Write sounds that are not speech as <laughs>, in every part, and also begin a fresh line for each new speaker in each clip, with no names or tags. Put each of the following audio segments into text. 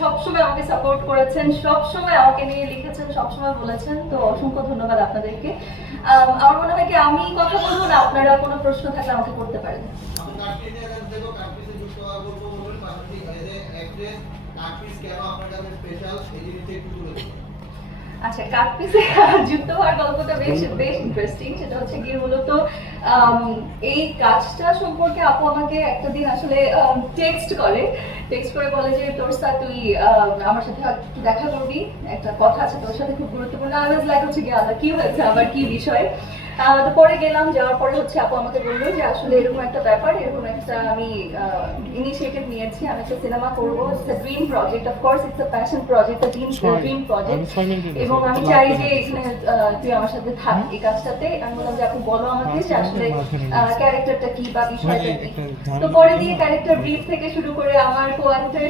সবসময় আমাকে সাপোর্ট করেছেন, সবসময় আমাকে নিয়ে লিখেছেন, সবসময় বলেছেন, তো অসংখ্য ধন্যবাদ আপনাদেরকে। আমার মনে হয় কি আমি কথা বলব না, আপনারা কোনো প্রশ্ন থাকলে আমাকে করতে পারেন। আচ্ছা কাট পিসে যুক্ত হওয়ার গল্পটা বেশ বেশ ইন্টারেস্টিং সেটা হচ্ছে গিয়ে মূলত এই কাজটা সম্পর্কে আপু আমাকে একটা দিন আসলে টেক্সট করে। টেক্সট করে বলে যে তোর সাথে তুই আম, আমার সাথে একটু দেখা করবি। একটা কথা আছে তোর সাথে খুব গুরুত্বপূর্ণ। ওয়াজ লাইক হচ্ছে গিয়ে আল্লাহ কি হয়েছে? আবার কি বিষয়? তো পরে গেলাম যাওয়ার পরে হচ্ছে আপু আমাকে বলল যে আসলে এরকম একটা ব্যাপার এরকম একটা আমি ইনিশিয়েটিভ নিয়েছি। আমি একটা সিনেমা করব। It's dream project of course it's a passion project a dream dream project. এবং আমি চাই যে এখানে আহ, তুই আমার সাথে থাক এই কাজটাতে। আমি বললাম যে আপু বলো আমাকে যে আসলে ক্যারেক্টারটা কি বা বিষয়টা কি? তো পরে দিয়ে ক্যারেক্টার ব্রিফ থেকে শুরু করে আমার কো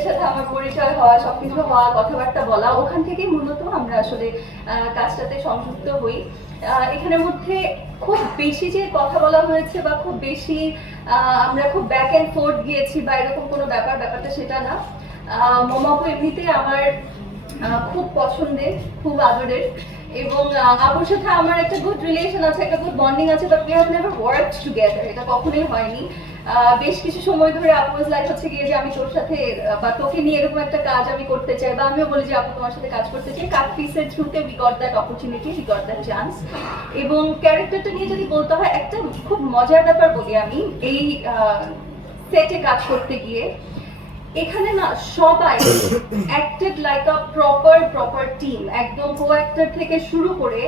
সাথে আমার পরিচয় হওয়া সবকিছু হওয়া কথাবার্তা বলা ওখান থেকে মূলত আমরা আসলে কাজটাতে সংযুক্ত হই। এখানের মধ্যে খুব বেশি যে কথা বলা হয়েছে বা খুব বেশি আমরা খুব ব্যাক অ্যান্ড ফোর্থ গিয়েছি বা এরকম কোনো ব্যাপার ব্যাপারটা সেটা না। আহ, মোমাপু এমনিতে আমার খুব পছন্দের, খুব আদরের। এবং আপুর সাথে আমার একটা গুড রিলেশন আছে, একটা গুড বন্ডিং আছে but we have never work together এটা কখনোই হয়নি। বেশ কিছু সময় ধরে আপুর লাইফ হচ্ছে গিয়ে যে আমি তোর সাথে বা তোকে নিয়ে এরকম একটা কাজ আমি করতে চাই, বা আমিও বলি যে আপু তোমার সাথে কাজ করতে চাই কাট পিসের থ্রুতে we got that opportunity we got that chance এবং ক্যারেক্টারটা নিয়ে যদি বলতে হয়, একটা খুব মজার ব্যাপার বলি আমি, এই সেটে কাজ করতে গিয়ে এখানে না সবাই acted like a proper proper team একদম কো অ্যাক্টর থেকে শুরু করে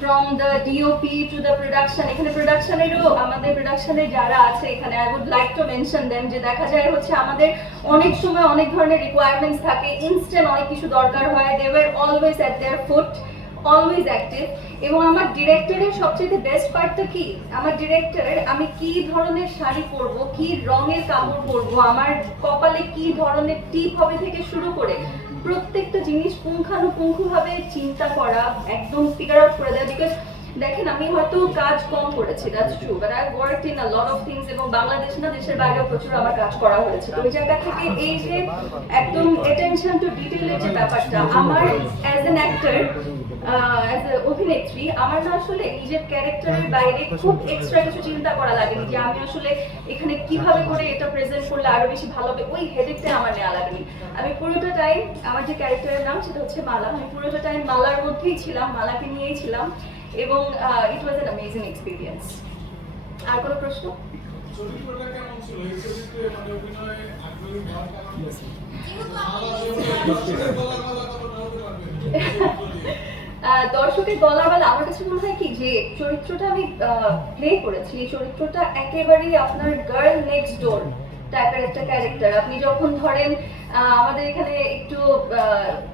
from the DOP to the production এখানে প্রোডাকশনেরও আমাদের প্রোডাকশনে যারা আছে, এখানে I would like to mention then যে দেখা যায় হচ্ছে আমাদের অনেক সময় অনেক ধরনের রিকোয়ারমেন্টস থাকে ইনস্ট্যান্ট অনেক কিছু দরকার হয় they were always at their foot always active এবং আমার ডিরেক্টরের সবচেয়ে বেস্ট পার্টটা কি? আমার ডিরেক্টরের আমি কি ধরনের শাড়ি পরব, কি রঙের কাপড় পরব, আমার কপালে কি ধরনের টিপ হবে থেকে শুরু করে প্রত্যেকটা জিনিস পুঙ্খানুপুঙ্খভাবে চিন্তা করা একদম ফিগার আউট করে দেয় বিকজ দেখেন, আমি হয়তো কাজ কম করেছি that's true but I work in a lot of things এবং বাংলাদেশ না, দেশের প্রচুর আমার কাজ করা হয়েছে। তো ওই জায়গা থেকে এই যে একদম অ্যাটেনশন টু যে ব্যাপারটা, আমার অ্যাজ অ্যান অ্যাক্টর অ্যাজ অভিনেত্রী, আমার না আসলে নিজের ক্যারেক্টারের বাইরে খুব এক্সট্রা কিছু চিন্তা করা লাগেনি যে আমি আসলে এখানে কীভাবে করে এটা প্রেজেন্ট করলে আরও বেশি ভালো হবে, ওই হেডেকটা আমার নেওয়া লাগেনি। আমি পুরোটা টাইম আমার যে ক্যারেক্টারের নাম, সেটা হচ্ছে মালা। আমি পুরোটা টাইম মালার মধ্যেই ছিলাম, মালাকে নিয়েই ছিলাম। এবং it was an amazing experience আর কোনো প্রশ্ন?
চরিত্রটা কেমন ছিল? এই চরিত্রে মানে <laughs> দর্শকের
গলা বেলা আমার কাছে মনে হয় কি যে চরিত্রটা আমি প্লে করেছি এই চরিত্রটা একেবারেই আপনার গার্ল নেক্সট ডোর টাইপের একটা ক্যারেক্টার আপনি যখন ধরেন আমাদের এখানে একটু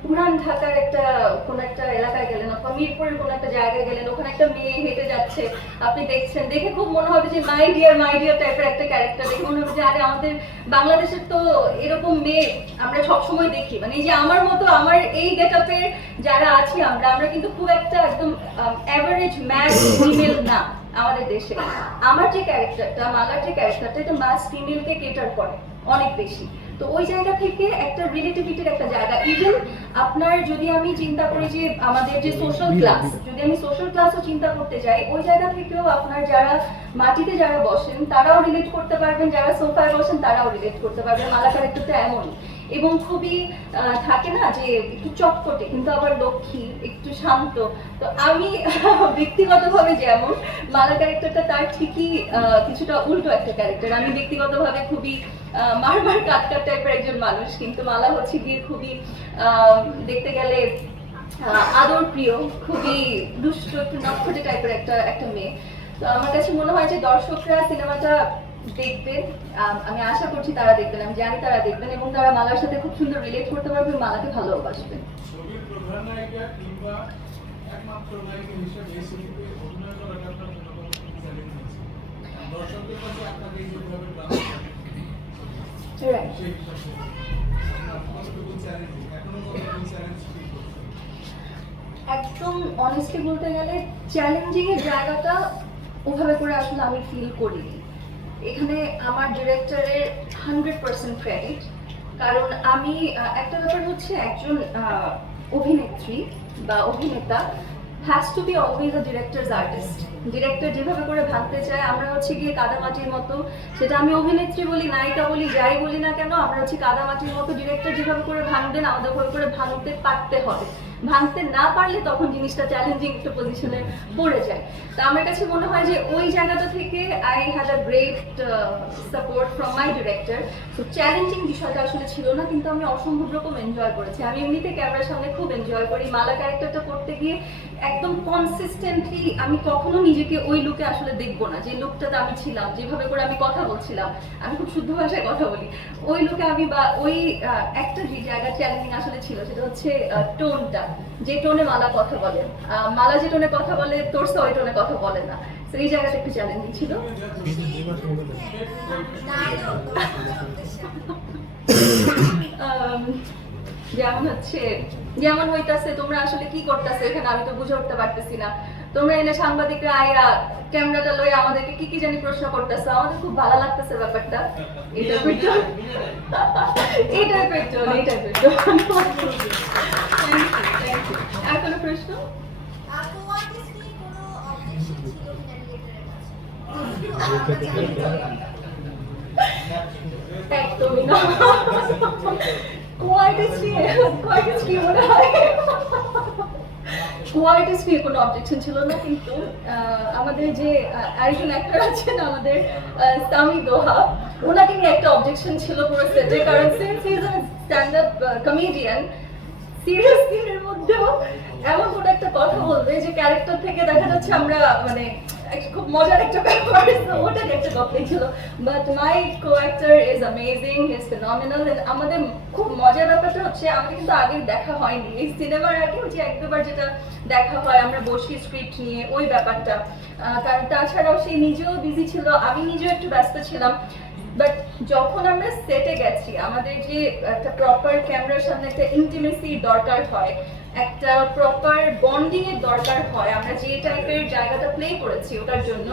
পুরান ঢাকার একটা, কোন একটা এলাকায় গেলেন, অথবা মিরপুরের কোন একটা জায়গায় গেলেন, ওখানে একটা মেয়ে হেঁটে যাচ্ছে, আপনি দেখছেন, দেখে খুব মনে হবে যে মাই ডিয়ার মাই ডিয়ার টাইপের একটা ক্যারেক্টার দেখে মনে হবে যে, আরে, আমাদের বাংলাদেশের তো এরকম মেয়ে আমরা সবসময় দেখি। মানে এই যে আমার মতো, আমার এই গেট যারা আছি আমরা আমরা কিন্তু খুব একটা একদম অ্যাভারেজ ম্যাচ ফিমেল না। আমাদের দেশে। আমার যে ক্যারেক্টারটা মালার যে ক্যারেক্টারটা এটা ম্যাচ ফিমেলকে কেটার করে অনেক বেশি। তো ওই জায়গা থেকে একটা রিলেটিভিটির একটা জায়গা। ইভেন আপনার যদি আমি চিন্তা করি যে আমাদের যে সোশ্যাল ক্লাস যদি আমি সোশ্যাল ক্লাসও চিন্তা করতে যাই ওই জায়গা থেকেও আপনার যারা মাটিতে যারা বসেন তারাও রিলেট করতে পারবেন। যারা সোফায় বসেন তারাও রিলেট করতে পারবেন। মালা ক্যারেক্টারটা এমনই। এবং খুবই থাকে না যে একটু চটপটে, কিন্তু আবার লক্ষ্মী, একটু শান্ত। তো আমি <laughs> ব্যক্তিগতভাবে যেমন, মালা ক্যারেক্টারটা তার ঠিকই কিছুটা উল্টো একটা ক্যারেক্টার আমি ব্যক্তিগতভাবে খুবই মারমার কাটকাট টাইপের একজন মানুষ, কিন্তু মালা হচ্ছে গিয়ে খুবই দেখতে গেলে আদর প্রিয় খুবই দুষ্ট, একটু নক্ষটে টাইপের একটা একটা মেয়ে। তো আমার কাছে মনে হয় যে দর্শকরা সিনেমাটা দেখবেন আমি আশা করছি তারা দেখবেন আমি জানি তারা দেখবেন এবং তারা মালার সাথে খুব সুন্দর রিলেট করতে পারবে মালাকে ভালোবাসবেন একদম অনেস্টলি বলতে গেলে চ্যালেঞ্জিং এর জায়গাটা ওভাবে করে আসলে আমি ফিল করিনি। এখানে আমার ডিরেক্টরের হান্ড্রেড পার্সেন্ট ক্রেডিট কারণ আমি একটা ব্যাপার হচ্ছে একজন অভিনেত্রী বা অভিনেতা has to be always a director's artist director যেভাবে করে ভাবতে চায়, আমরা হচ্ছে গিয়ে কাদামাটির মতো, সেটা আমি অভিনেত্রী বলি, নায়িকা বলি, যাই বলি না কেন, আমরা হচ্ছে কাদামাটির মতো ডিরেক্টর যেভাবে করে ভাঙবেন, আমাদের করে ভাঙতে পারতে হবে। ভাঙতে না পারলে তখন জিনিসটা চ্যালেঞ্জিং একটা পজিশনে পড়ে যায়। তো আমার কাছে মনে হয় যে ওই জায়গাটা থেকে I had a great support from my director তো চ্যালেঞ্জিং বিষয়টা আসলে ছিল না, কিন্তু আমি অসম্ভব রকম এনজয় করেছি। আমি এমনিতে ক্যামেরার সামনে খুব এনজয় করি। মালা ক্যারেক্টারটা করতে গিয়ে একদম কনসিস্টেন্টলি আমি কখনো নিজেকে ওই লুকে আসলে দেখব না। যে লুকটাতে আমি ছিলাম, যেভাবে করে আমি কথা বলছিলাম, আমি খুব শুদ্ধ ভাষায় কথা বলি, ওই লুকে আমি বা ওই একটা যে জায়গা চ্যালেঞ্জিং আসলে ছিল, সেটা হচ্ছে টোনটা যে টোনে মালা কথা বলে। মালা যে টোনে কথা বলে তোরসা ওই টোনে কথা বলে না। তো এই জায়গাটা একটু চ্যালেঞ্জিং ছিল। যেমন হচ্ছে, যেমন হইতাছে, তোমরা আসলে কি করতেছে? এখানে আমি তো বুঝে উঠতে পারতেছি না। তোমরা এনে সাংবাদিকরা আইয়া ক্যামেরাটা লয়ে আমাদেরকে কি কি জানি প্রশ্ন করতেছো? আমাদের খুব ভালো লাগতেছে ব্যাপারটা। এই টাইপের টোন এই টাইপের টোন আর কোনো প্রশ্ন? একদমই না কোয়ার্টিস্ট নিয়ে কোয়ার্টিস্ট কি মনে হয়। কোনো অবজেকশন ছিল না, কিন্তু আমাদের যে আরেকজন অ্যাক্টর আছেন আমাদের সামি দোহা, ওনাকে নিয়ে একটা অবজেকশন ছিল পুরো সেটে কারণ is stand up comedian serious সিনের মধ্যেও এমন কোনো একটা কথা বলবে যে ক্যারেক্টার থেকে দেখা যাচ্ছে আমরা মানে খুব মজার একটা ব্যাপার। ওটার একটা কমপ্লেন ছিল। But my co actor is amazing is phenomenal আমাদের খুব মজার ব্যাপারটা হচ্ছে, আমাদের কিন্তু আগে দেখা হয়নি। এই সিনেমার আগে যে এক দুবার যেটা দেখা হয়, আমরা বসি স্ক্রিপ্ট নিয়ে ওই ব্যাপারটা। তাছাড়াও সে নিজেও বিজি ছিল, আমি নিজেও একটু ব্যস্ত ছিলাম। বাট যখন আমরা সেটে গেছি আমাদের যে একটা প্রপার ক্যামেরার সামনে একটা ইন্টিমেসি দরকার হয় একটা প্রপার বন্ডিং এর দরকার হয় আমরা যে টাইপের জায়গাটা প্লে করেছি ওটার জন্য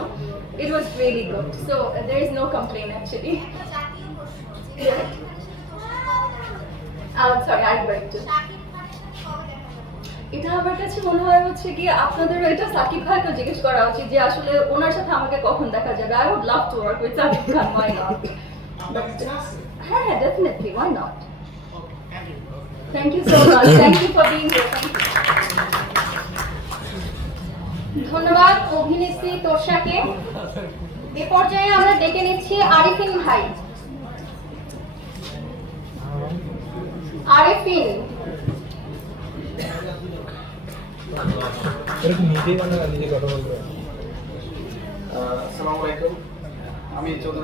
it was really good so there is no complain actually sorry আরেকবার একটু। এটা আমার কাছে মনে হয় হচ্ছে কি আপনাদের এটা সাকিব ভাইকে জিজ্ঞেস করা উচিত যে আসলে ওনার সাথে আমাকে কখন দেখা যাবে? I would love to work with Shakib Khan why not হ্যাঁ হ্যাঁ definitely why not
thank you
so much thank you for being
ধন্যবাদ অভিনেত্রী তোষাকে। এ পর্যায়ে আমরা ডেকে নিচ্ছি আরিফিন ভাই। আরিফিন
এরকম নিজেই মানে নিজে কথা বলবে
আসসালামু আলাইকুম। আমি চৌধুরী